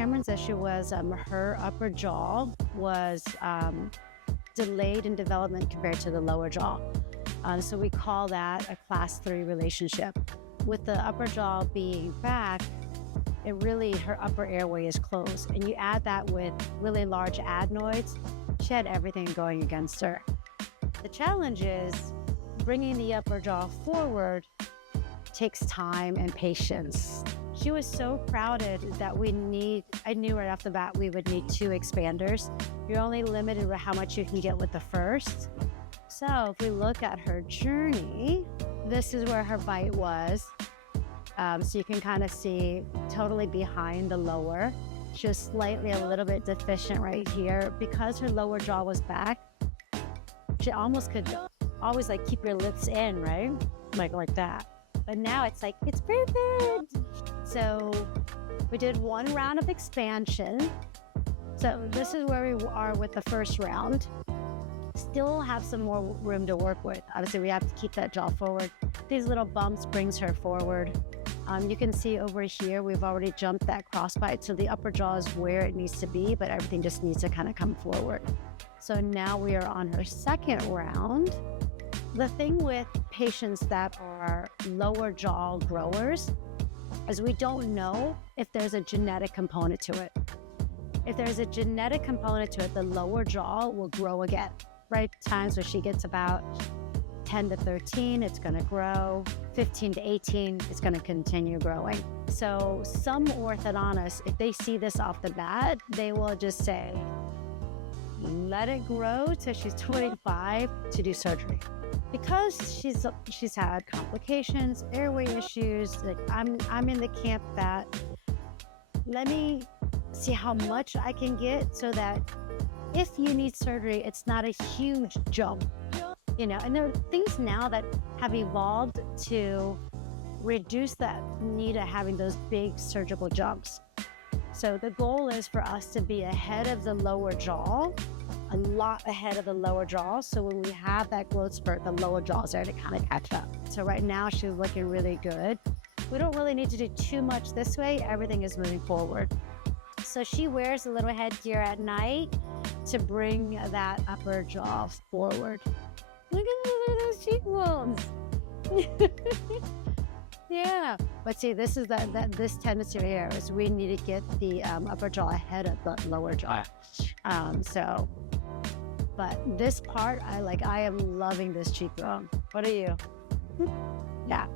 Cameron's issue was her upper jaw was delayed in development compared to the lower jaw. So we call that a class 3 relationship. With the upper jaw being back, her upper airway is closed. And you add that with really large adenoids, she had everything going against her. The challenge is bringing the upper jaw forward takes time and patience. She was so crowded that I knew right off the bat we would need 2 expanders. You're only limited with how much you can get with the first. So if we look at her journey, this is where her bite was. So you can kind of see totally behind the lower. She was slightly a little bit deficient right here. Because her lower jaw was back, she almost could always like keep your lips in, right? Like that. But now it's like, it's perfect. So we did 1 round of expansion. So this is where we are with the first round. Still have some more room to work with. Obviously, we have to keep that jaw forward. These little bumps brings her forward. You can see over here, we've already jumped that crossbite. So the upper jaw is where it needs to be, but everything just needs to kind of come forward. So now we are on her second round. The thing with patients that are lower jaw growers is we don't know if there's a genetic component to it. If there's a genetic component to it, the lower jaw will grow again, right? Times where she gets about 10 to 13, it's gonna grow. 15 to 18, it's gonna continue growing. So some orthodontists, if they see this off the bat, they will just say, let it grow till she's 25 to do surgery. Because she's had complications, airway issues, like I'm in the camp that let me see how much I can get so that if you need surgery, it's not a huge jump, and there are things now that have evolved to reduce that need of having those big surgical jumps. So the goal is for us to be ahead of the lower jaw, a lot ahead of the lower jaw. So when we have that growth spurt, the lower jaw is there to kind of catch up. So right now she's looking really good. We don't really need to do too much this way. Everything is moving forward. So she wears a little headgear at night to bring that upper jaw forward. Look at those cheekbones. Yeah, but see, this is this tendency here is we need to get the upper jaw ahead of the lower jaw. But this part, I am loving this cheekbone. What are you? Yeah.